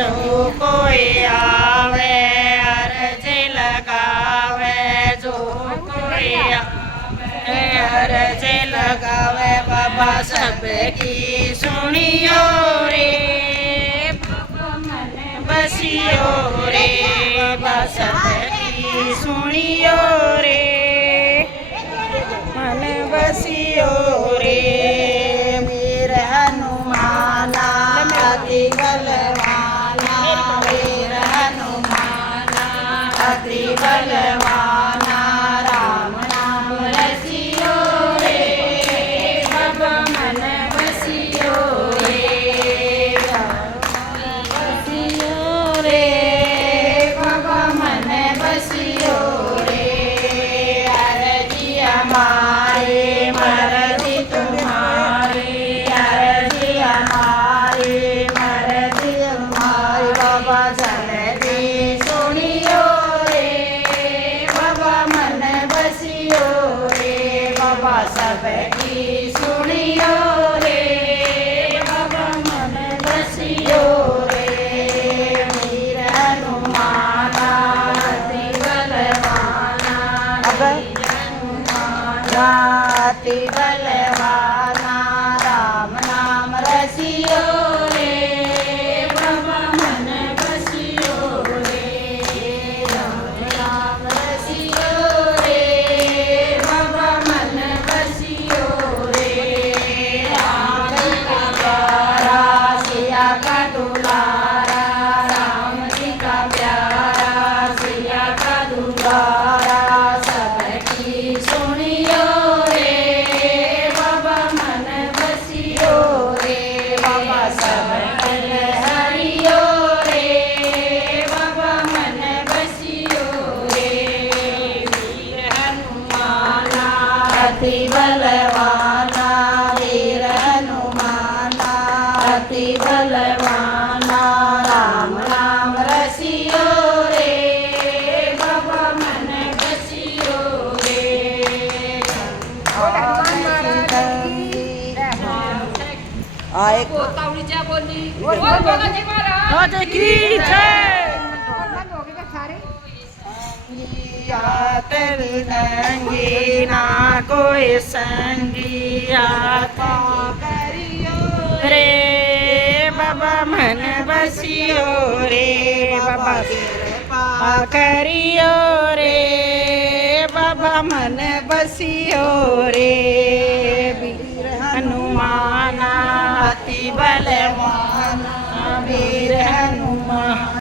જો કોઈ આવે અરજી લગાવે જો કોઈ આવે અરજી લગાવે બાબા सबकी सुनियो रे बसियो रे बाबा सबकी सुनियो रे मन बसियो रे वीर हनुमाना अति बलवाना वीर हनुमाना अति बलवाना राम नाम रसियो रे बाबा मन बसियो रे बसियो रे बाबा मन बसियो रे अरजी हमारे मरजी तुम्हारी अरजी हमारी मरजी तुम्हारी बाबा जल्दी सुनियो रे बाबा मन बसियो रे बाबा सबकी सुनियो रे बाबा मन बसियो रे वीर हनुमाना अति बलवाना वीर हनुमाना अति बलवाना राम नाम रसियो रे बाबा मन बसियो रे राम नाम रसियो रे बाबा मन बसियो रे राम का प्यारा सिया का दुलारा राम जी का प्यारा सिया का दुलारा सबकी सुनियो रे बाबा मन बसियो रे बाबा सब हरियो रे बाबा मन बसियो रे वीर हनुमाना अति बलवाना वीर हनुमाना अति बलवाना राम नाम रसियो रे बाबा मन बसियो रे आ एक तेरी नंगी ना कोई संगिया तो करियो रे बाबा मन बसियो रे बाबा कृपा करियो रे बाबा मन बसियो रे वीर हनुमाना अति बलवाना